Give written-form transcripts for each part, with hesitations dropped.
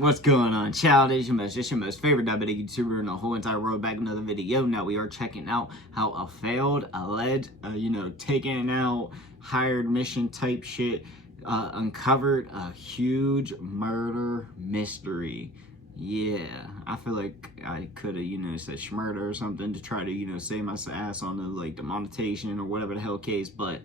What's going on, child? It's your most favorite diabetic YouTuber in the whole entire world. Back with another video. Now we are checking out how a failed, alleged, taken out, hired mission type shit uncovered a huge murder mystery. Yeah, I feel like I could have, said schmurder or something to try to, save my ass on the demonetization or whatever the hell case, but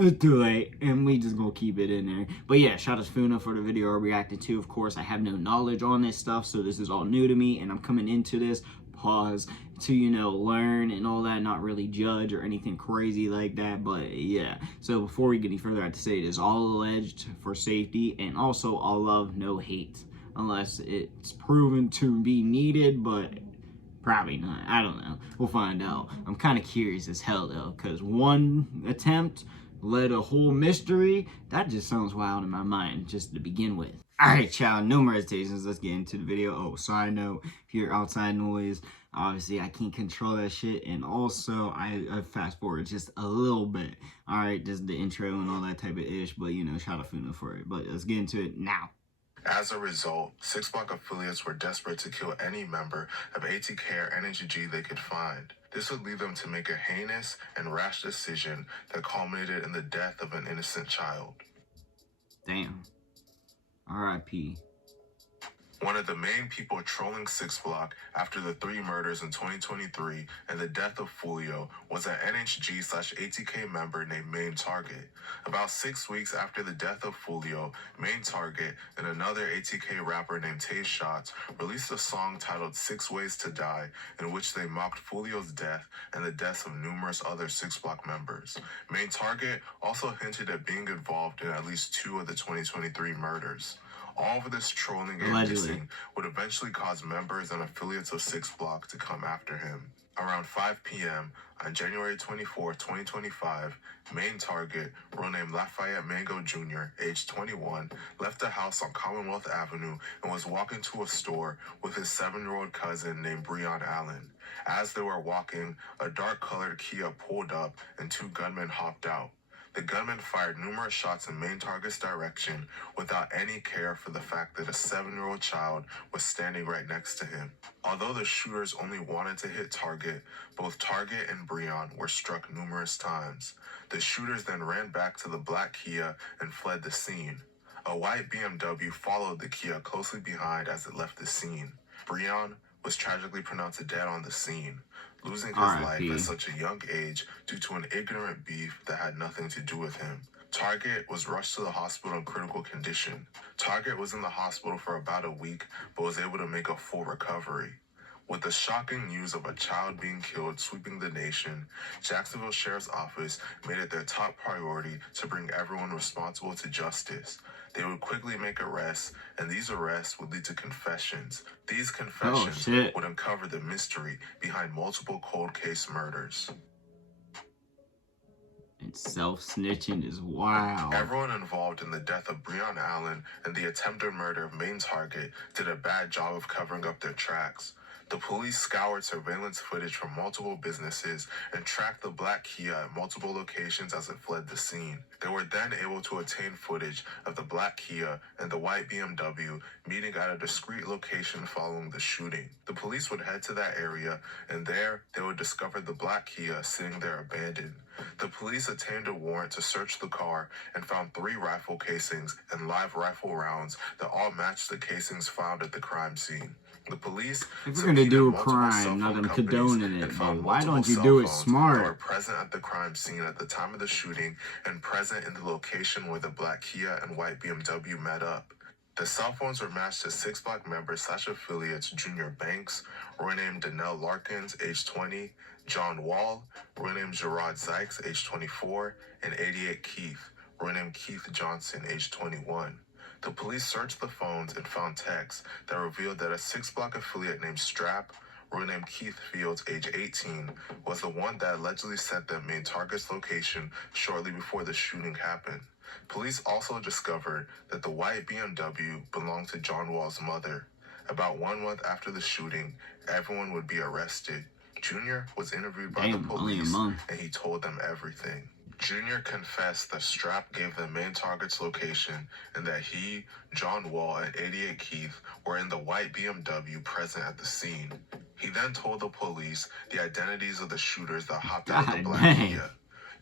it's too late, and we just gonna keep it in there. But yeah, shout out to Funa for the video I reacted to. Of course, I have no knowledge on this stuff, so this is all new to me, and I'm coming into this, pause, to, learn and all that, not really judge or anything crazy like that, but yeah. So before we get any further, I have to say it is all alleged for safety, and also all love, no hate, unless it's proven to be needed, but probably not. I don't know. We'll find out. I'm kind of curious as hell, though, because one attempt led a whole mystery. That just sounds wild in my mind, just to begin with. Alright, child, no more hesitations. Let's get into the video. Oh, side note, if you hear outside noise, obviously I can't control that shit, and also I fast forward just a little bit. Alright, just the intro and all that type of ish, but shout out Funa for it. But let's get into it now. As a result, 6 Block affiliates were desperate to kill any member of ATK or NHG they could find. This would lead them to make a heinous and rash decision that culminated in the death of an innocent child. Damn. R.I.P. One of the main people trolling 6 Block after the 3 murders in 2023 and the death of Fulio was an NHG/ATK member named Main Target. About 6 weeks after the death of Fulio, Main Target and another ATK rapper named Tay Shots released a song titled 6 Ways to Die, in which they mocked Fulio's death and the deaths of numerous other 6 Block members. Main Target also hinted at being involved in at least 2 of the 2023 murders. All of this trolling and dissing would eventually cause members and affiliates of 6 Block to come after him. Around 5 p.m. on January 24, 2025, Main Target, real name Lafayette Mango Jr., age 21, left the house on Commonwealth Avenue and was walking to a store with his 7-year-old cousin named Breon Allen. As they were walking, a dark-colored Kia pulled up and 2 gunmen hopped out. The gunman fired numerous shots in Main Target's direction without any care for the fact that a 7-year-old child was standing right next to him. Although the shooters only wanted to hit Target, both Target and Breon were struck numerous times. The shooters then ran back to the black Kia and fled the scene. A white BMW followed the Kia closely behind as it left the scene. Breon was tragically pronounced dead on the scene, losing his life at such a young age due to an ignorant beef that had nothing to do with him. Target was rushed to the hospital in critical condition. Target was in the hospital for about a week, but was able to make a full recovery. With the shocking news of a child being killed sweeping the nation, Jacksonville Sheriff's Office made it their top priority to bring everyone responsible to justice. They would quickly make arrests, and these arrests would lead to confessions. These confessions would uncover the mystery behind multiple cold case murders. And self-snitching is wild. Everyone involved in the death of Breon Allen and the attempted murder of Main Target did a bad job of covering up their tracks. The police scoured surveillance footage from multiple businesses and tracked the black Kia at multiple locations as it fled the scene. They were then able to obtain footage of the black Kia and the white BMW meeting at a discrete location following the shooting. The police would head to that area, and there they would discover the black Kia sitting there abandoned. The police obtained a warrant to search the car and found 3 rifle casings and live rifle rounds that all matched the casings found at the crime scene. The police, if you're gonna do a crime, not them condoning it, but why don't you do it smart? That were present at the crime scene at the time of the shooting and present in the location where the black Kia and white BMW met up. The cell phones were matched to 6 Block members/affiliates Junior Banks, real name Donnell Larkins, age 20, John Wall, real name Gerard Zykes, age 24, and 88 Keith, real name Keith Johnson, age 21. The police searched the phones and found texts that revealed that a 6 Block affiliate named Strap, real name Keith Fields, age 18, was the one that allegedly sent them Main Target's location shortly before the shooting happened. Police also discovered that the white BMW belonged to John Wall's mother. About 1 month after the shooting, everyone would be arrested. Junior was interviewed by the police, and he told them everything. Junior confessed that Strap gave the main target's location and that he, John Wall, and 88 Keith were in the white BMW present at the scene. He then told the police the identities of the shooters that hopped out of the black Kia.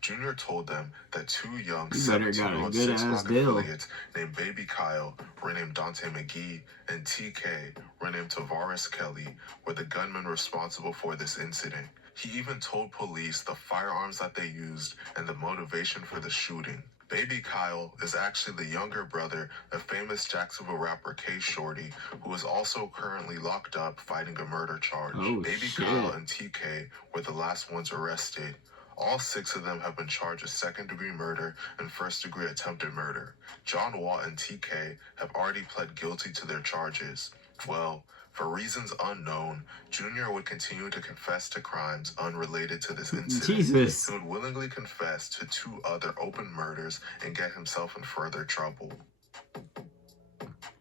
Junior told them that two young 17-year-old 6 Block affiliates named Baby Kyle, renamed Dante McGee, and TK, renamed Tavares Kelly, were the gunmen responsible for this incident. He even told police the firearms that they used and the motivation for the shooting. Baby Kyle is actually the younger brother of famous Jacksonville rapper K Shorty, who is also currently locked up fighting a murder charge. Baby Kyle and TK were the last ones arrested. All 6 of them have been charged with second-degree murder and first-degree attempted murder. John Wall and TK have already pled guilty to their charges. Well, for reasons unknown, Junior would continue to confess to crimes unrelated to this incident. He would willingly confess to 2 other open murders and get himself in further trouble.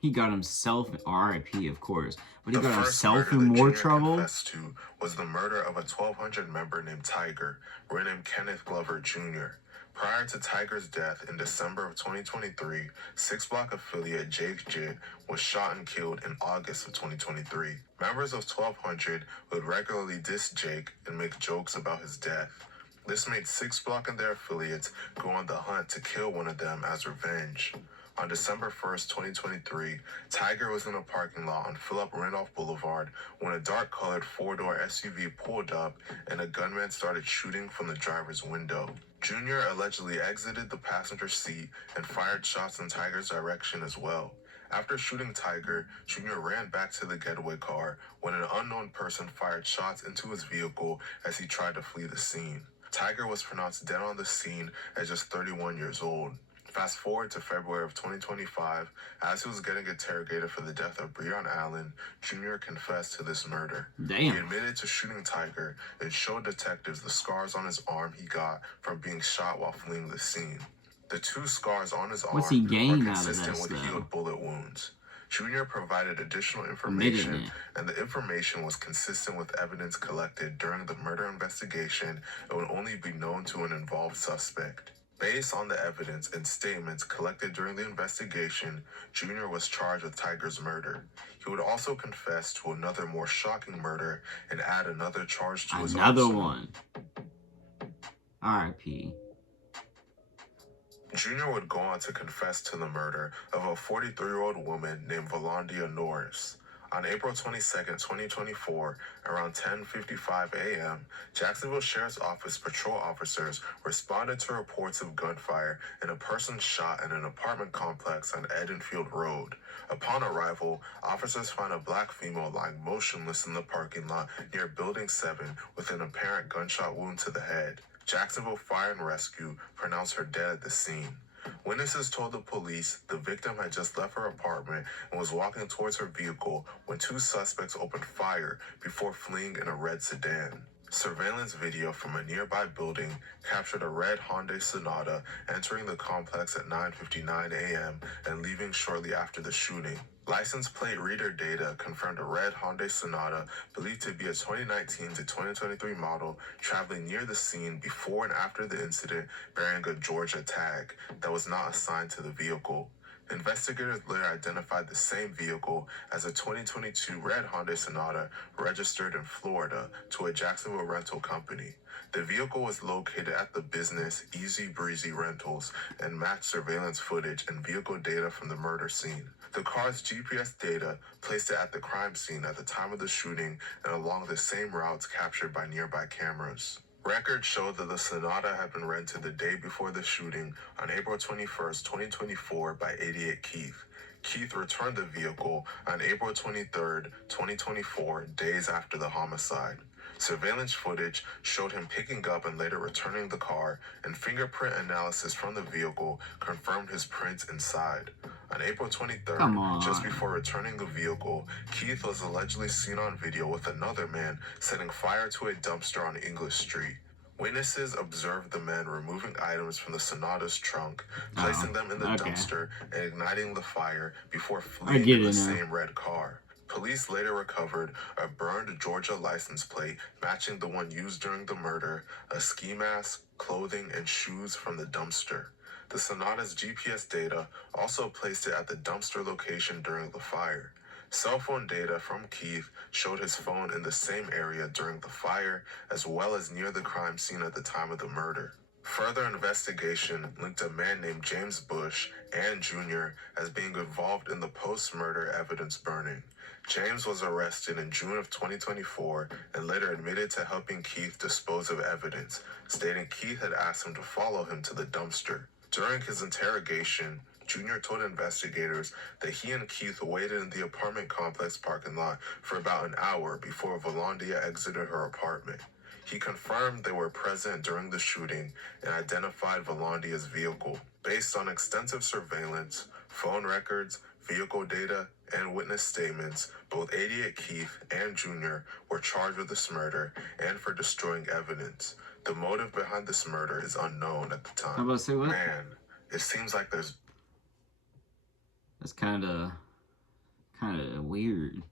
He got himself, RIP of course, but he got himself in more trouble. The first murder that Junior confessed to was the murder of a 1200 member named Tiger, renamed Kenneth Glover Jr. Prior to Tiger's death in December of 2023, 6 Block affiliate Jake Jitt was shot and killed in August of 2023. Members of 1200 would regularly diss Jake and make jokes about his death. This made 6 Block and their affiliates go on the hunt to kill one of them as revenge. On December 1st, 2023, Tiger was in a parking lot on Philip Randolph Boulevard when a dark-colored 4-door SUV pulled up and a gunman started shooting from the driver's window. Junior allegedly exited the passenger seat and fired shots in Tiger's direction as well. After shooting Tiger, Junior ran back to the getaway car when an unknown person fired shots into his vehicle as he tried to flee the scene. Tiger was pronounced dead on the scene at just 31 years old. Fast forward to February of 2025, as he was getting interrogated for the death of Breon Allen, Jr. confessed to this murder. He admitted to shooting Tiger and showed detectives the scars on his arm he got from being shot while fleeing the scene. The 2 scars on his arm were consistent with healed bullet wounds. Junior provided additional information, and the information was consistent with evidence collected during the murder investigation and would only be known to an involved suspect. Based on the evidence and statements collected during the investigation, Junior was charged with Tiger's murder. He would also confess to another more shocking murder and add another charge to his arsenal. Another one. R.I.P. Junior would go on to confess to the murder of a 43-year-old woman named Valandia Norris. On April 22, 2024, around 10:55 a.m., Jacksonville Sheriff's Office patrol officers responded to reports of gunfire and a person shot in an apartment complex on Edenfield Road. Upon arrival, officers found a black female lying motionless in the parking lot near Building 7 with an apparent gunshot wound to the head. Jacksonville Fire and Rescue pronounced her dead at the scene. Witnesses told the police the victim had just left her apartment and was walking towards her vehicle when 2 suspects opened fire before fleeing in a red sedan. Surveillance video from a nearby building captured a red Hyundai Sonata entering the complex at 9:59 a.m. and leaving shortly after the shooting. License plate reader data confirmed a red Hyundai Sonata believed to be a 2019 to 2023 model traveling near the scene before and after the incident bearing a Georgia tag that was not assigned to the vehicle. Investigators later identified the same vehicle as a 2022 red Hyundai Sonata registered in Florida to a Jacksonville rental company. The vehicle was located at the business Easy Breezy Rentals and matched surveillance footage and vehicle data from the murder scene. The car's GPS data placed it at the crime scene at the time of the shooting and along the same routes captured by nearby cameras. Records showed that the Sonata had been rented the day before the shooting on April 21st, 2024 by 88 Keith. Keith returned the vehicle on April 23rd, 2024, days after the homicide. Surveillance footage showed him picking up and later returning the car, and fingerprint analysis from the vehicle confirmed his prints inside. On April 23rd, just before returning the vehicle, Keith was allegedly seen on video with another man setting fire to a dumpster on English Street. Witnesses observed the man removing items from the Sonata's trunk, placing them in the dumpster, and igniting the fire before fleeing in the same red car. Police later recovered a burned Georgia license plate matching the one used during the murder, a ski mask, clothing, and shoes from the dumpster. The Sonata's GPS data also placed it at the dumpster location during the fire. Cell phone data from Keith showed his phone in the same area during the fire, as well as near the crime scene at the time of the murder. Further investigation linked a man named James Bush and Jr. as being involved in the post-murder evidence burning. James was arrested in June of 2024 and later admitted to helping Keith dispose of evidence, stating Keith had asked him to follow him to the dumpster. During his interrogation, Jr. told investigators that he and Keith waited in the apartment complex parking lot for about an hour before Valandia exited her apartment. He confirmed they were present during the shooting and identified Valandia's vehicle. Based on extensive surveillance, phone records, vehicle data, and witness statements, both 88 Keith and Jr. were charged with this murder and for destroying evidence. The motive behind this murder is unknown at the time. I'm about to say what? Man, it seems like there's... That's kind of weird.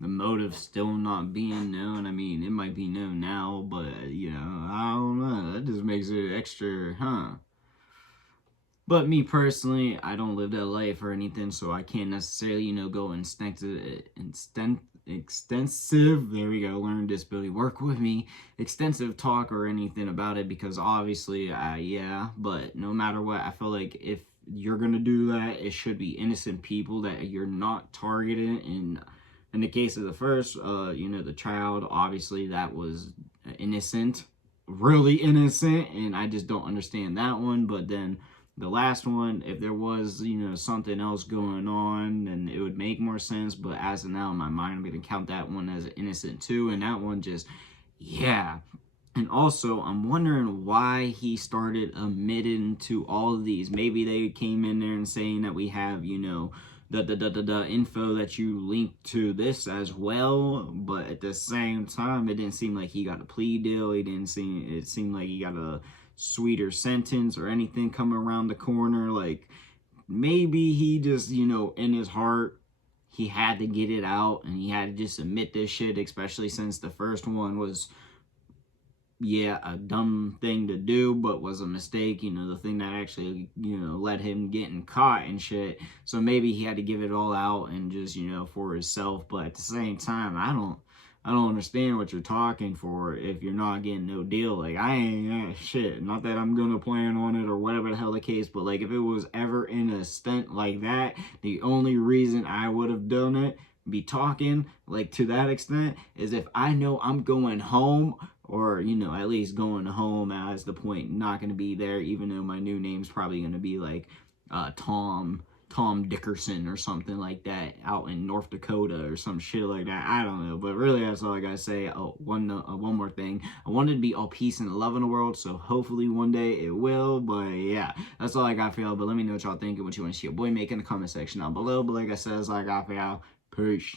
The motive still not being known. I mean, it might be known now, but, you know, I don't know. That just makes it extra, But me personally, I don't live that life or anything, so I can't necessarily, you know, go extensive, there we go, learn disability, work with me, extensive talk or anything about it, because obviously, yeah, but no matter what, I feel like if you're gonna do that, it should be innocent people that you're not targeting. And in the case of the first, you know, the child, obviously that was innocent, really innocent, and I just don't understand that one. But then the last one, if there was, you know, something else going on, then it would make more sense. But as of now, in my mind, I'm going to count that one as innocent too. And that one just, yeah. And also, I'm wondering why he started admitting to all of these. Maybe they came in there and saying that we have, you know, the info that you linked to this as well. But at the same time, it didn't seem like he got a plea deal. It seemed like he got a sweeter sentence or anything coming around the corner. Like, maybe he just, you know, in his heart, he had to get it out and he had to just admit this shit, especially since the first one was, yeah, a dumb thing to do, but was a mistake, you know, the thing that actually, you know, led him getting caught and shit. So maybe he had to give it all out and just, you know, for himself. But at the same time, I don't understand what you're talking for if you're not getting no deal. Like, I ain't shit. Not that I'm gonna plan on it or whatever the hell the case, but like, if it was ever in a stunt like that, the only reason I would have done it, be talking like to that extent, is if I know I'm going home, or, you know, at least going home as the point, not going to be there, even though my new name's probably going to be like Tom Dickerson or something like that out in North Dakota or some shit like that. I don't know, but really that's all I gotta say. Oh, one more thing. I wanted to be all peace and love in the world, so hopefully one day it will. But yeah, that's all I got for y'all. But let me know what y'all think and what you want to see your boy make in the comment section down below. But like I said, that's all I got for y'all. Peace.